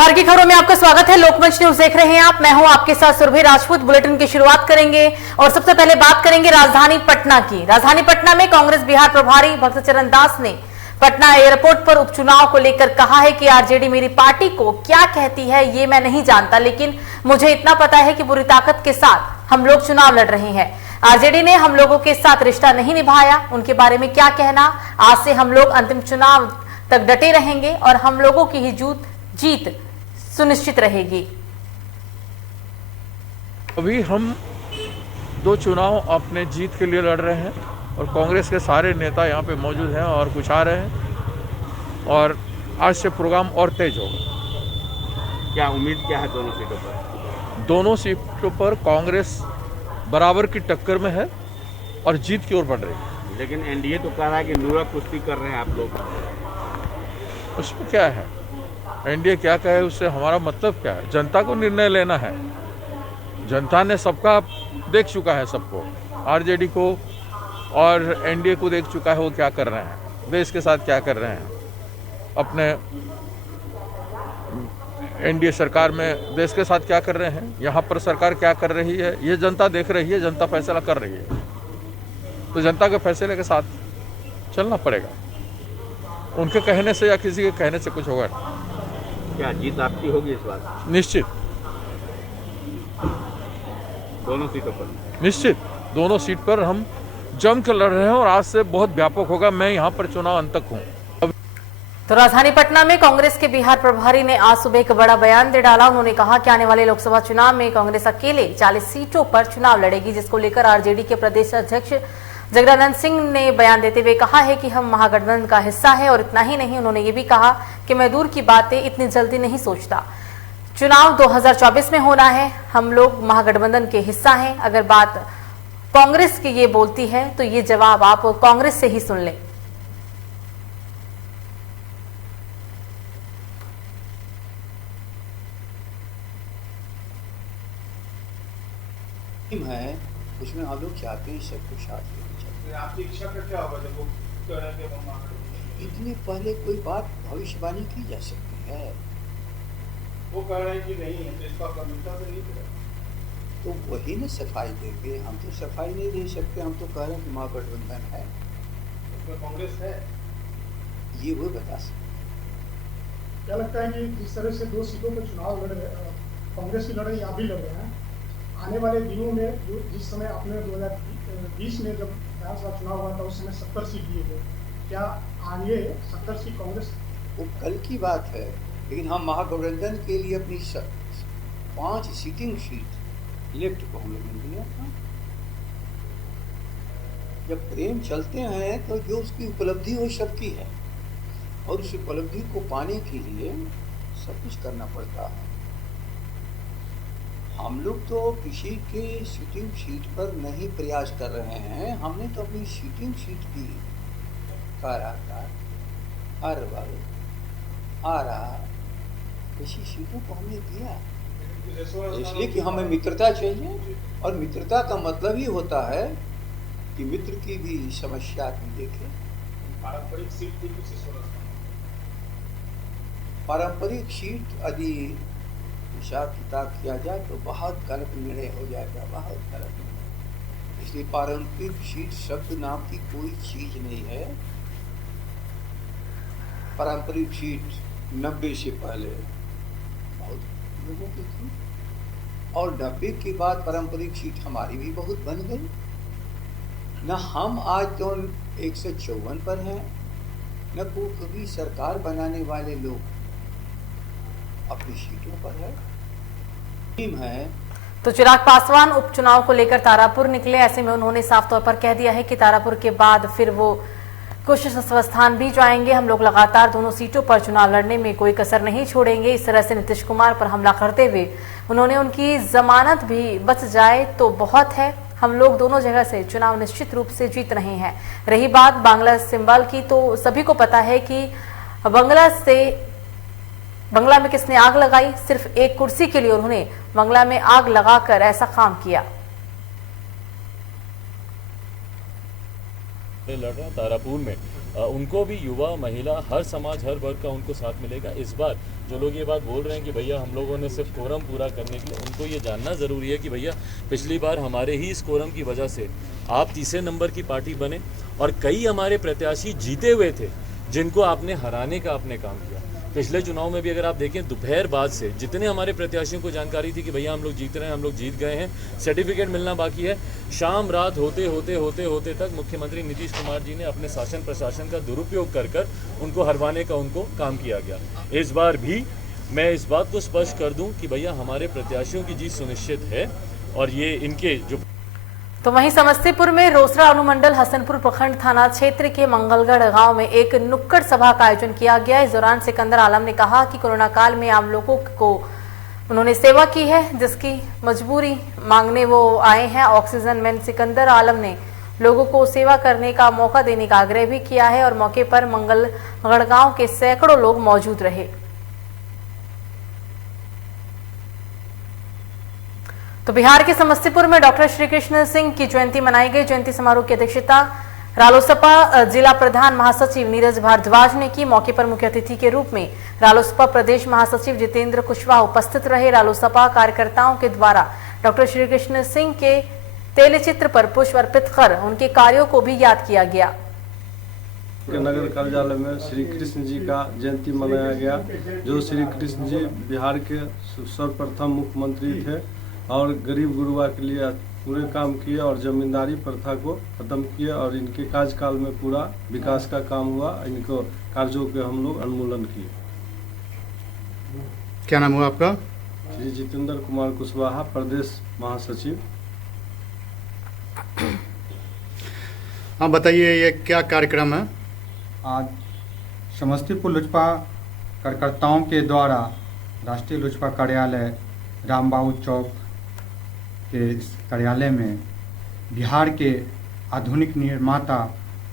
बिहार की खबरों में आपका स्वागत है। लोकमंच न्यूज देख रहे हैं आप, मैं हूं आपके साथ सुरभि राजपूत। बुलेटिन की शुरुआत करेंगे और सबसे पहले बात करेंगे राजधानी पटना की। राजधानी पटना में कांग्रेस बिहार प्रभारी भक्तचरण दास ने पटना एयरपोर्ट पर उपचुनाव को लेकर कहा है कि आरजेडी मेरी पार्टी को क्या कहती है ये मैं नहीं जानता, लेकिन मुझे इतना पता है कि पूरी ताकत के साथ हम लोग चुनाव लड़ रहे हैं। आरजेडी ने हम लोगों के साथ रिश्ता नहीं निभाया, उनके बारे में क्या कहना। आज से हम लोग अंतिम चुनाव तक डटे रहेंगे और हम लोगों की ही जीत सुनिश्चित रहेगी। अभी हम दो चुनाव अपने जीत के लिए लड़ रहे हैं और कांग्रेस के सारे नेता यहाँ पे मौजूद हैं और कुछ आ रहे हैं और आज से प्रोग्राम और तेज होगा। क्या उम्मीद क्या है दोनों सीटों पर? दोनों सीटों पर कांग्रेस बराबर की टक्कर में है और जीत की ओर बढ़ रही है। लेकिन एनडीए तो कह रहा है कि नूरा कुश्ती कर रहे हैं आप लोग। उसमें क्या है, एनडीए क्या कहे उससे हमारा मतलब क्या है। जनता को निर्णय लेना है। जनता ने सबका देख चुका है, सबको, आरजेडी को और एनडीए को देख चुका है वो क्या कर रहे हैं, देश के साथ क्या कर रहे हैं। अपने एनडीए सरकार में देश के साथ क्या कर रहे हैं, यहाँ पर सरकार क्या कर रही है, ये जनता देख रही है, जनता फैसला कर रही है। तो जनता के फैसले के साथ चलना पड़ेगा। उनके कहने से या किसी के कहने से कुछ होगा नहीं। क्या जीत आपकी होगी इस बार? निश्चित, दोनों सीटों पर? निश्चित दोनों सीट पर हम जम कर लड़ रहे हैं और आज से बहुत व्यापक होगा। मैं यहाँ पर चुनाव अंत तक हूँ। तो राजधानी पटना में कांग्रेस के बिहार प्रभारी ने आज सुबह एक बड़ा बयान दे डाला। उन्होंने कहा कि आने वाले लोकसभा चुनाव में कांग्रेस अकेले 40 सीटों पर चुनाव लड़ेगी, जिसको लेकर आरजेडी के प्रदेश अध्यक्ष जगदानंद सिंह ने बयान देते हुए कहा है कि हम महागठबंधन का हिस्सा है। और इतना ही नहीं, उन्होंने ये भी कहा कि मैं दूर की बातें इतनी जल्दी नहीं सोचता। चुनाव 2024 में होना है, हम लोग महागठबंधन के हिस्सा हैं। अगर बात कांग्रेस की ये बोलती है तो ये जवाब आप कांग्रेस से ही सुन लें। है उसमें हम लोग चाहते हैं सबको साथ लेके चलते। आपकी इच्छा का क्या होगा जब वो करेंगे? इतने पहले कोई बात भविष्यवाणी की जा सकती है? वो कह रहे हैं कि नहीं है तो इसका गंभीरता से नहीं करें तो वही ना सफाई देंगे। हम तो सफाई नहीं दे सकते। हम तो कह रहे हैं कि महागठबंधन है, उसमें कांग्रेस है, ये वो बता सकते। क्या लगता है कि जिस तरह से दो सीटों पर चुनाव लड़ रहे, कांग्रेस की लड़ाई आप भी लड़ रहे हैं, आने वाले दिनों में जिस समय आपने 2020 में जब विधानसभा चुनाव हुआ था उस समय 70 सीट दिए थे, क्या आगे 70 सीट कांग्रेस? वो कल की बात है, लेकिन हम महागठबंधन के लिए अपनी 5 सीटिंग सीट लेफ्ट को हम लोग ने दिया था। जब प्रेम चलते हैं तो जो उसकी उपलब्धि हो सबकी है और उस उपलब्धि को पाने के लिए सब कुछ करना पड़ता है। हम लोग तो किसी के सीटिंग सीट पर नहीं प्रयास कर रहे हैं। हमने तो अपनी सीटिंग सीट की कारागार अरवल आरा ऐसी सीटों को हमने दिया, इसलिए कि हमें मित्रता चाहिए। और मित्रता का मतलब ही होता है कि मित्र की भी समस्या आदमी देखे। पारंपरिक सीट थी कुछ पारंपरिक सीट यदि हिसाब किताब किया जाए तो बहुत गलत निर्णय हो जाएगा, बहुत गलत निर्णय। इसलिए पारंपरिक सीट शब्द नाम की कोई चीज नहीं है। पारंपरिक सीट 90 से पहले बहुत लोगों की थी और 90 के बाद पारंपरिक सीट हमारी भी बहुत बन गई न। हम आज तो 154 पर हैं, न को कभी सरकार बनाने वाले लोग अपनी सीटों पर है। तो चिराग पासवान उपचुनाव को लेकर तारापुर निकले। ऐसे में उन्होंने साफ तौर पर कह दिया है कि तारापुर के बाद फिर वो कुछ स्थान भी जाएंगे। हम लोग लगातार दोनों सीटों पर चुनाव लड़ने में कोई कसर नहीं छोड़ेंगे। इस तरह से नीतीश कुमार पर हमला करते हुए उन्होंने उनकी जमानत भी बच जाए तो बहुत है, हम लोग दोनों जगह से चुनाव निश्चित रूप से जीत रहे हैं। रही बात बांग्ला सिंबल की, तो सभी को पता है कि बंगला में किसने आग लगाई, सिर्फ एक कुर्सी के लिए उन्होंने बंगला में आग लगाकर ऐसा काम किया। लड़ रहे हैं तारापुर में, उनको भी युवा महिला हर समाज हर वर्ग का उनको साथ मिलेगा। इस बार जो लोग ये बात बोल रहे हैं कि भैया हम लोगों ने सिर्फ कोरम पूरा करने के लिए, उनको ये जानना ज़रूरी है कि भैया पिछली बार हमारे ही इस कोरम की वजह से आप तीसरे नंबर की पार्टी बने और कई हमारे प्रत्याशी जीते हुए थे जिनको आपने हराने का आपने काम किया। पिछले चुनाव में भी अगर आप देखें दोपहर बाद से जितने हमारे प्रत्याशियों को जानकारी थी कि भैया हम लोग जीत रहे हैं, हम लोग जीत गए हैं, सर्टिफिकेट मिलना बाकी है, शाम रात होते होते तक मुख्यमंत्री नीतीश कुमार जी ने अपने शासन प्रशासन का दुरुपयोग कर उनको हरवाने का उनको काम किया गया। इस बार भी मैं इस बात को स्पष्ट कर दूं कि भैया हमारे प्रत्याशियों की जीत सुनिश्चित है और ये इनके जो। तो वहीं समस्तीपुर में रोसड़ा अनुमंडल हसनपुर प्रखंड थाना क्षेत्र के मंगलगढ़ गांव में एक नुक्कड़ सभा का आयोजन किया गया। इस दौरान सिकंदर आलम ने कहा कि कोरोना काल में आम लोगों को उन्होंने सेवा की है, जिसकी मजबूरी मांगने वो आए हैं। ऑक्सीजन मैन सिकंदर आलम ने लोगों को सेवा करने का मौका देने का आग्रह भी किया है और मौके पर मंगलगढ़ गांव के सैकड़ों लोग मौजूद रहे। तो बिहार के समस्तीपुर में डॉक्टर श्री कृष्ण सिंह की जयंती मनाई गई। जयंती समारोह की अध्यक्षता रालोसपा जिला प्रधान महासचिव नीरज भारद्वाज ने की। मौके पर मुख्य अतिथि के रूप में रालोसपा प्रदेश महासचिव जितेंद्र कुशवाहा उपस्थित रहे। रालोसपा कार्यकर्ताओं के द्वारा डॉक्टर श्री कृष्ण सिंह के तैलचित्र पर पुष्प अर्पित कर उनके कार्यों को भी याद किया गया। नगर कार्यालय में श्री कृष्ण जी का जयंती मनाया गया। जो श्री कृष्ण जी बिहार के सर्वप्रथम मुख्यमंत्री थे और गरीब गुरुआ के लिए पूरे काम किए और जमींदारी प्रथा को खत्म किए और इनके कार्यकाल में पूरा विकास का काम हुआ। इनको कार्यों के हम लोग अनुमोदन किए। क्या नाम हुआ आपका? श्री जितेंद्र कुमार कुशवाहा, प्रदेश महासचिव। हाँ बताइए, ये क्या कार्यक्रम है? आज समस्तीपुर लोजपा कार्यकर्ताओं के द्वारा राष्ट्रीय लोजपा कार्यालय रामबाबू चौक के इस कार्यालय में बिहार के आधुनिक निर्माता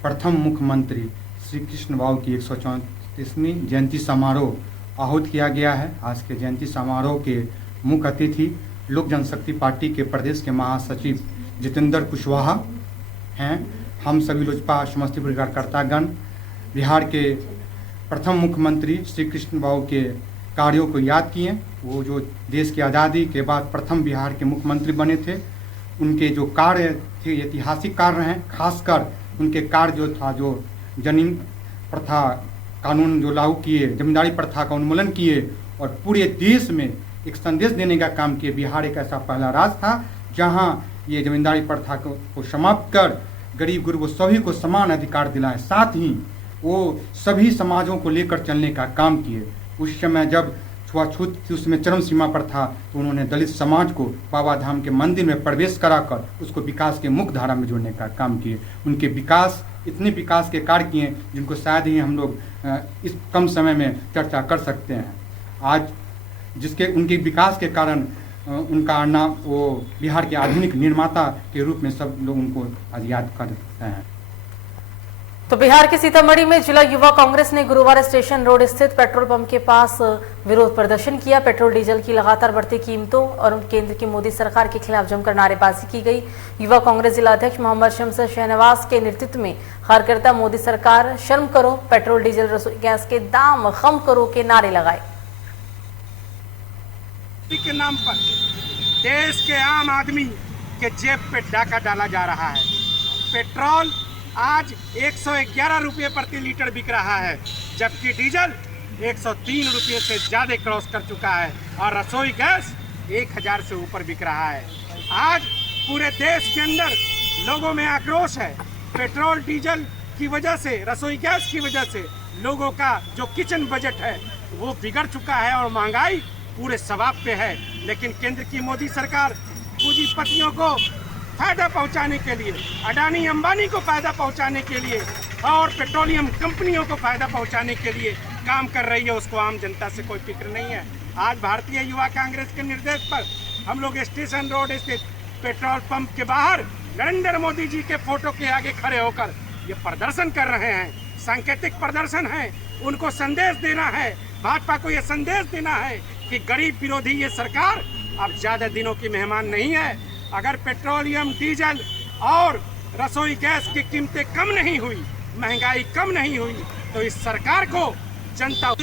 प्रथम मुख्यमंत्री श्री कृष्ण बाबू की 134वीं जयंती समारोह आहूत किया गया है। आज के जयंती समारोह के मुख्य अतिथि लोक जनशक्ति पार्टी के प्रदेश के महासचिव जितेंद्र कुशवाहा हैं। हम सभी लोजपा समस्तीपुर कार्यकर्तागण बिहार के प्रथम मुख्यमंत्री श्री कृष्ण बाबू के कार्यों को याद किए। वो जो देश की आज़ादी के बाद प्रथम बिहार के मुख्यमंत्री बने थे, उनके जो कार्य थे ऐतिहासिक कार्य हैं। खासकर उनके कार्य जो था, जो जमीन प्रथा कानून जो लागू किए, जमींदारी प्रथा का उन्मूलन किए और पूरे देश में एक संदेश देने का काम किए। बिहार एक ऐसा पहला राज्य था जहां ये जमींदारी प्रथा को समाप्त कर गरीब गुरु सभी को समान अधिकार दिलाए। साथ ही वो सभी समाजों को लेकर चलने का काम किए। उस समय जब छुआछूत थी, उसमें चरम सीमा पर था, तो उन्होंने दलित समाज को बाबा धाम के मंदिर में प्रवेश कराकर उसको विकास के मुख्य धारा में जोड़ने का काम किए। उनके विकास, इतने विकास के कार्य किए जिनको शायद ही हम लोग इस कम समय में चर्चा कर सकते हैं। आज जिसके उनके विकास के कारण उनका नाम वो बिहार के आधुनिक निर्माता के रूप में सब लोग उनको आज याद कर रहे हैं। तो बिहार के सीतामढ़ी में जिला युवा कांग्रेस ने गुरुवार स्टेशन रोड स्थित पेट्रोल पंप के पास विरोध प्रदर्शन किया। पेट्रोल डीजल की लगातार बढ़ती कीमतों और केंद्र की मोदी सरकार के खिलाफ जमकर नारेबाजी की गई। युवा कांग्रेस जिला अध्यक्ष मोहम्मद शम्स शहनवाज के नेतृत्व में कार्यकर्ता मोदी सरकार शर्म करो, पेट्रोल डीजल रसोई गैस के दाम कम करो के नारे लगाए। के नाम पर देश के आम आदमी के जेब पे डाका डाला जा रहा है। पेट्रोल आज 111 रुपये प्रति लीटर बिक रहा है, जबकि डीजल 103 रुपये से ज़्यादा क्रॉस कर चुका है और रसोई गैस 1000 से ऊपर बिक रहा है। आज पूरे देश के अंदर लोगों में आक्रोश है। पेट्रोल डीजल की वजह से, रसोई गैस की वजह से लोगों का जो किचन बजट है वो बिगड़ चुका है और महंगाई पूरे सवाब पे है। लेकिन केंद्र की मोदी सरकार पूंजीपतियों को फायदा पहुंचाने के लिए, अडानी अंबानी को फायदा पहुंचाने के लिए और पेट्रोलियम कंपनियों को फायदा पहुंचाने के लिए काम कर रही है। उसको आम जनता से कोई फिक्र नहीं है। आज भारतीय युवा कांग्रेस के निर्देश पर हम लोग स्टेशन रोड स्थित पेट्रोल पंप के बाहर नरेंद्र मोदी जी के फोटो के आगे खड़े होकर ये प्रदर्शन कर रहे हैं। सांकेतिक प्रदर्शन है, उनको संदेश देना है, भाजपा को ये संदेश देना है कि गरीब विरोधी ये सरकार अब ज़्यादा दिनों की मेहमान नहीं है। अगर पेट्रोलियम, डीजल और रसोई गैस की कीमतें कम नहीं हुई, महंगाई कम नहीं हुई, तो इस सरकार को जनता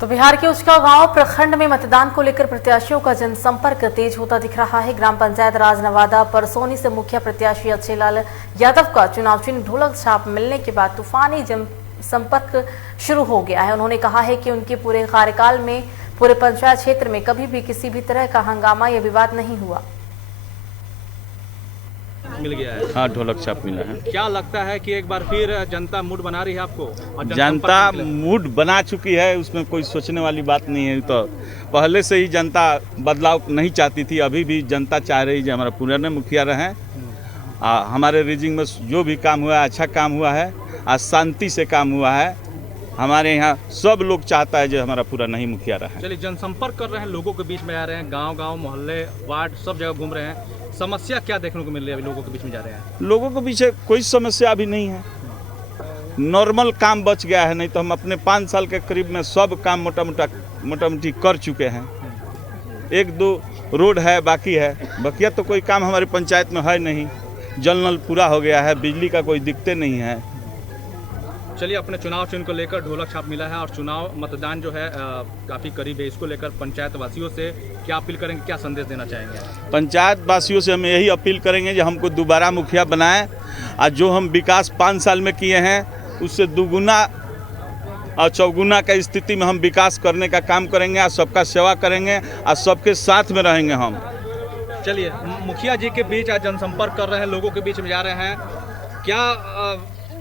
तो बिहार के उचकाव गांव प्रखंड में मतदान को लेकर प्रत्याशियों का जनसंपर्क तेज होता दिख रहा है। ग्राम पंचायत राजनवादा परसोनी से मुखिया प्रत्याशी अच्छेलाल यादव का चुनाव चिन्ह ढोलक छाप मिलने के बाद तूफानी जनसंपर्क शुरू हो गया है। उन्होंने कहा है कि उनके पूरे कार्यकाल में पूरे पंचायत क्षेत्र में कभी भी किसी भी तरह का हंगामा या विवाद नहीं हुआ। मिल गया है। हाँ, ढोलक छाप मिला है। क्या लगता है कि एक बार फिर जनता मूड बना रही है आपको? और जनता मूड बना चुकी है, उसमें कोई सोचने वाली बात नहीं है। तो पहले से ही जनता बदलाव नहीं चाहती थी, अभी भी जनता चाह रही है हमारा पुराने मुखिया रहें। हमारे रीजन में जो भी काम हुआ है अच्छा काम हुआ है, आज शांति से काम हुआ है। हमारे यहाँ सब लोग चाहता है जो हमारा पूरा नहीं मुखिया रहे। चलिए, जनसंपर्क कर रहे हैं, लोगों के बीच में आ रहे हैं, गांव-गांव, मोहल्ले, वार्ड सब जगह घूम रहे हैं। समस्या क्या देखने को मिल रही है? अभी लोगों के बीच में जा रहे हैं। लोगों के पीछे कोई समस्या अभी नहीं है, नॉर्मल काम बच गया है। नहीं तो हम अपने 5 साल के करीब में सब काम मोटा मोटी कर चुके हैं। 1-2 रोड है बाकी है, बकिया तो कोई काम हमारे पंचायत में है नहीं। जल नल पूरा हो गया है, बिजली का कोई दिक्कत नहीं है। चलिए, अपने चुनाव चिन्ह को लेकर ढोलक छाप मिला है और चुनाव मतदान जो है काफ़ी करीब है, इसको लेकर पंचायत वासियों से क्या अपील करेंगे, क्या संदेश देना चाहेंगे? पंचायत वासियों से हम यही अपील करेंगे कि हमको दोबारा मुखिया बनाएं और जो हम विकास 5 साल में किए हैं उससे दुगुना और चौगुना का स्थिति में हम विकास करने का काम करेंगे और सबका सेवा करेंगे और सबके साथ में रहेंगे हम। चलिए, मुखिया जी के बीच आज जनसंपर्क कर रहे हैं, लोगों के बीच में जा रहे हैं, क्या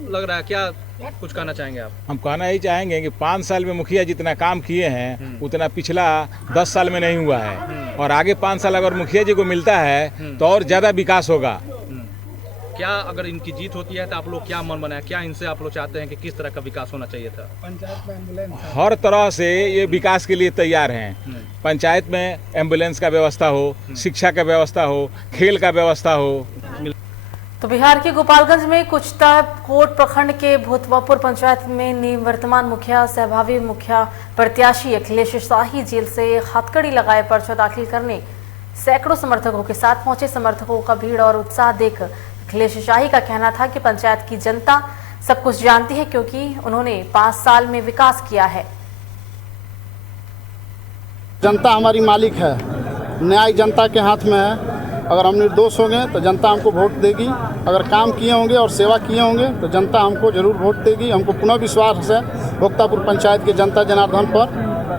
लग रहा है, क्या कुछ कहना चाहेंगे आप? हम कहना यही चाहेंगे कि 5 साल में मुखिया जितना काम किए हैं उतना पिछला 10 साल में नहीं हुआ है, और आगे 5 साल अगर मुखिया जी को मिलता है तो और ज़्यादा विकास होगा। क्या अगर इनकी जीत होती है तो आप लोग क्या मन बनाए, क्या इनसे आप लोग चाहते हैं कि किस तरह का विकास होना चाहिए था? पंचायत में एम्बुलेंस हर तरह से ये विकास के लिए तैयार हैं। पंचायत में एम्बुलेंस का व्यवस्था हो, शिक्षा का व्यवस्था हो, खेल का व्यवस्था हो। तो बिहार के गोपालगंज में कुचताकोट प्रखंड के भूतवापुर पंचायत में निवर्तमान मुखिया सहभावी मुखिया प्रत्याशी अखिलेश शाही जेल से हथकड़ी लगाए पर्चा दाखिल करने सैकड़ों समर्थकों के साथ पहुंचे। समर्थकों का भीड़ और उत्साह देख अखिलेश शाही का कहना था कि पंचायत की जनता सब कुछ जानती है क्योंकि उन्होंने 5 साल में विकास किया है। जनता हमारी मालिक है, न्याय जनता के हाथ में है। अगर हम निर्दोष होंगे तो जनता हमको वोट देगी, अगर काम किए होंगे और सेवा किए होंगे तो जनता हमको जरूर वोट देगी। हमको पुनः विश्वास है भोक्तापुर पंचायत के जनता जनार्दन पर,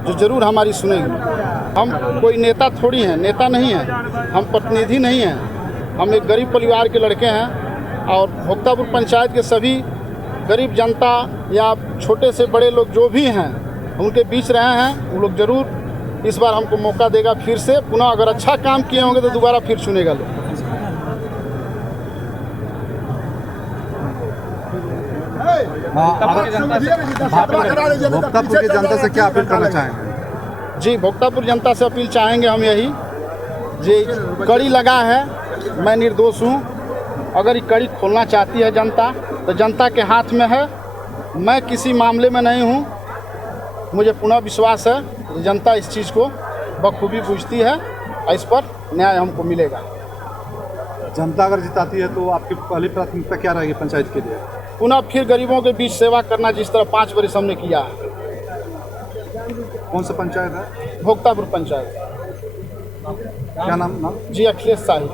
जो जरूर हमारी सुनेगी। हम कोई नेता थोड़ी हैं, नेता नहीं हैं, हम प्रतिनिधि नहीं हैं। हम एक गरीब परिवार के लड़के हैं और भोक्तापुर पंचायत के सभी गरीब जनता या छोटे से बड़े लोग जो भी हैं उनके बीच रहे हैं। वो लोग जरूर इस बार हमको मौका देगा फिर से पुनः। अगर अच्छा काम किए होंगे तो दोबारा फिर चुनेगा लोग। भोक्तापुर की जनता से क्या अपील करना चाहेंगे? जी, भोक्तापुर जनता से अपील चाहेंगे हम यही, जी कड़ी लगा है, मैं निर्दोष हूँ। अगर ये कड़ी खोलना चाहती है जनता तो जनता के हाथ में है। मैं किसी मामले में नहीं हूँ। मुझे पुनः विश्वास है कि जनता इस चीज़ को बखूबी पूछती है और इस पर न्याय हमको मिलेगा। जनता अगर जिताती है तो आपकी पहली प्राथमिकता क्या रहेगी पंचायत के लिए? पुनः फिर गरीबों के बीच सेवा करना, जिस तरह 5 वर्ष हमने किया है। कौन सा पंचायत है? भोक्तापुर पंचायत। क्या नाम? जी, अखिलेश शाही।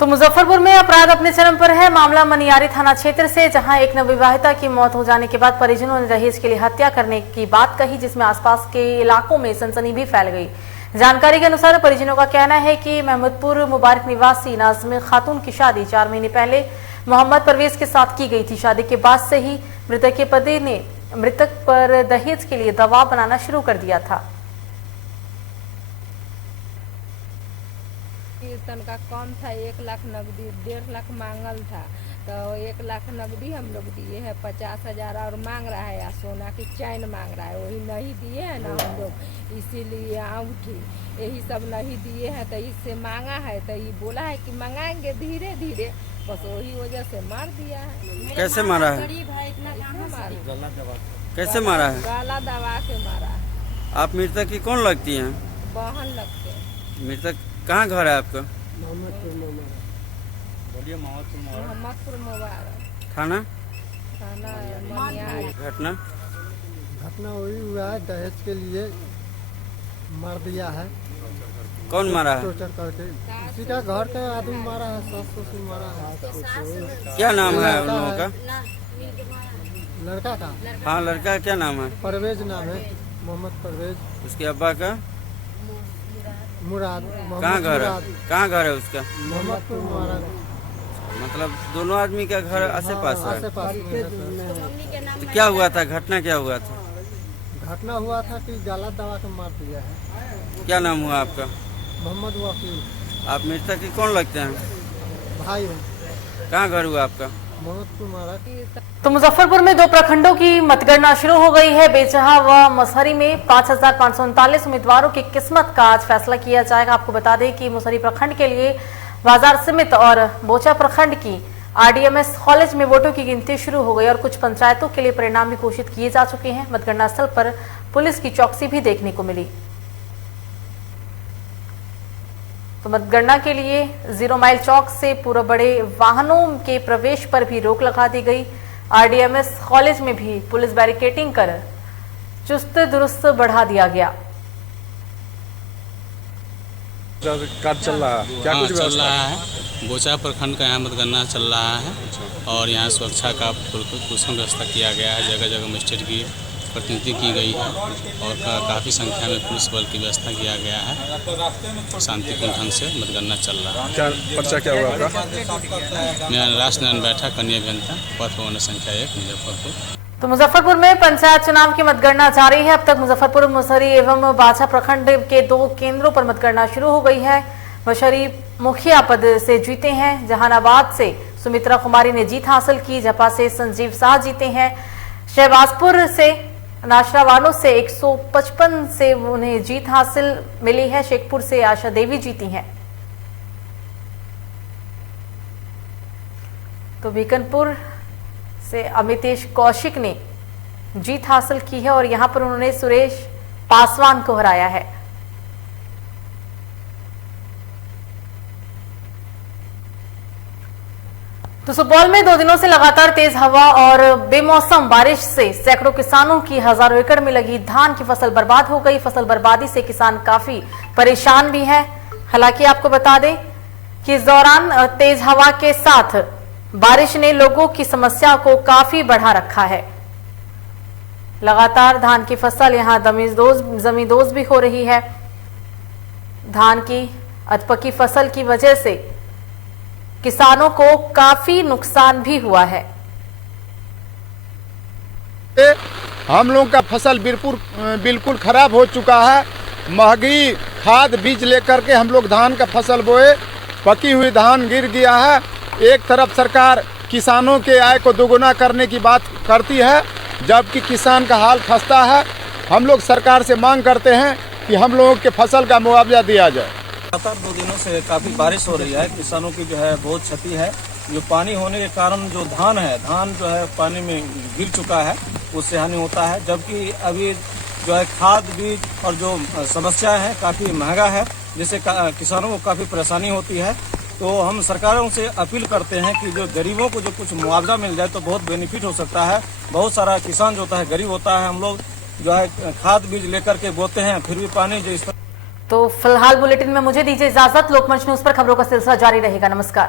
तो मुजफ्फरपुर में अपराध अपने चरम पर है। मामला मनियारी थाना क्षेत्र से, जहां एक नवविवाहिता की मौत हो जाने के बाद परिजनों ने दहेज के लिए हत्या करने की बात कही, जिसमें आसपास के इलाकों में सनसनी भी फैल गई। जानकारी के अनुसार परिजनों का कहना है कि महमूदपुर मुबारक निवासी नाज़िम खातून की शादी 4 महीने पहले मोहम्मद परवेज के साथ की गई थी। शादी के बाद से ही मृतक के पति ने मृतक पर दहेज के लिए दबाव बनाना शुरू कर दिया था। तनका कम था, 1 लाख नकदी, 1.5 लाख मांगल था, तो 1 लाख नकदी हम लोग दिए हैं, 50,000 और मांग रहा है, या सोना की चैन मांग रहा है, वही नहीं दिए हैं ना हम लोग, इसीलिए अंगूठी यही सब नहीं दिए हैं। तो इससे मांगा है, तो ये बोला है कि मंगाएंगे धीरे धीरे, बस वही वजह से मार दिया है। कैसे मारा है? कैसे मारा है? गला दबा के मारा है। आप मृतक की कौन लगती हैं? बहन लगते हैं। मृतक कहाँ घर है आपका? मोहम्मदपुर मुबारक थाना मनियार। घटना वही हुआ है, दहेज के लिए मार दिया है। कौन मारा है? टोर्चर करके किसी का घर का आदमी मारा है, सास ससुर मारा है। क्या नाम है उन लोगों का? लड़का का? हाँ, लड़का का क्या नाम है? परवेज नाम है, मोहम्मद परवेज। उसके अब्बा का? मुराद। कहाँ घर है? कहाँ घर है उसका? मोहम्मदपुर मुबारक। मतलब दोनों आदमी का घर आसे पास है? आसे पास में है। तो क्या हुआ था? घटना क्या हुआ था? घटना हुआ था कि गलत दवा के मार दिया है। क्या नाम हुआ आपका? मोहम्मद वकील। आप मृतक की कौन लगते हैं? भाई हूँ। कहाँ घर हुआ आपका? मोहम्मदपुर मुबारक। तो मुजफ्फरपुर में 2 प्रखंडों की मतगणना शुरू हो गई है। बेचहा व मसहरी में 5,539 उम्मीदवारों की किस्मत का आज फैसला किया जाएगा। आपको बता दें कि मुसहरी प्रखंड के लिए बाजार समिति और बोचा प्रखंड की RDMS कॉलेज में वोटों की गिनती शुरू हो गई और कुछ पंचायतों के लिए परिणाम भी घोषित किए जा चुके हैं। मतगणना स्थल पर पुलिस की चौकसी भी देखने को मिली। तो मतगणना के लिए 0 माइल चौक से पूर्व बड़े वाहनों के प्रवेश पर भी रोक लगा दी गई। RDMS कॉलेज में भी पुलिस बैरिकेडिंग कर चुस्त दुरुस्त बढ़ा दिया गया। कार्य चल रहा है, क्या कुछ चल रहा है? बोचा प्रखंड का यहाँ मतगणना चल रहा है और यहाँ सुरक्षा का पुष्कल व्यवस्था किया गया है। जगह जगह मजिस्ट्रेट की प्रतिनिधि की गई है और काफ़ी संख्या में पुलिस बल की व्यवस्था किया गया है। शांतिपूर्ण ढंग से मतगणना चल रहा है। क्या पर्चा क्या हुआ आपका? राष्ट्रनारायण बैठा कन्या अभियंता पथ भवन संख्या 1 मुजफ्फरपुर। तो मुजफ्फरपुर में पंचायत चुनाव की मतगणना जारी है। अब तक मुजफ्फरपुर, मुसहरी एवं बाछा प्रखंड के 2 केंद्रों पर मतगणना शुरू हो गई है। मुसहरी मुखिया पद से जीते हैं। जहानाबाद से सुमित्रा कुमारी ने जीत हासिल की। झपा से संजीव शाह जीते हैं। शहबाजपुर से नाशरावानो से 155 से उन्हें जीत हासिल मिली है। शेखपुर से आशा देवी जीती हैं। तो बीकनपुर से अमितेश कौशिक ने जीत हासिल की है और यहां पर उन्होंने सुरेश पासवान को हराया है। तो सुपौल में 2 दिनों से लगातार तेज हवा और बेमौसम बारिश से सैकड़ों किसानों की हजारों एकड़ में लगी धान की फसल बर्बाद हो गई। फसल बर्बादी से किसान काफी परेशान भी हैं। हालांकि आपको बता दें कि इस दौरान तेज हवा के साथ बारिश ने लोगों की समस्या को काफी बढ़ा रखा है। लगातार धान की फसल यहां जमींदोज भी हो रही है। धान की अधपकी फसल की वजह से किसानों को काफी नुकसान भी हुआ है। हम लोग का फसल बिल्कुल खराब हो चुका है। महंगी खाद बीज लेकर के हम लोग धान का फसल बोए, पकी हुई धान गिर गया है। एक तरफ सरकार किसानों के आय को दोगुना करने की बात करती है, जबकि किसान का हाल खस्ता है। हम लोग सरकार से मांग करते हैं कि हम लोगों के फसल का मुआवजा दिया जाए। लगातार 2 दिनों से काफ़ी बारिश हो रही है। किसानों की जो है बहुत क्षति है। जो पानी होने के कारण जो धान जो है पानी में गिर चुका है, उससे हानि होता है। जबकि अभी जो है खाद बीज और जो समस्या है काफ़ी महंगा है, जिससे किसानों को काफ़ी परेशानी होती है। तो हम सरकारों से अपील करते हैं कि जो गरीबों को जो कुछ मुआवजा मिल जाए तो बहुत बेनिफिट हो सकता है। बहुत सारा किसान जो होता है गरीब होता है। हम लोग जो है खाद बीज लेकर के बोते हैं, फिर भी पानी जो इस तो फिलहाल बुलेटिन में मुझे दीजिए इजाजत। लोकमंच न्यूज पर खबरों का सिलसिला जारी रहेगा। नमस्कार।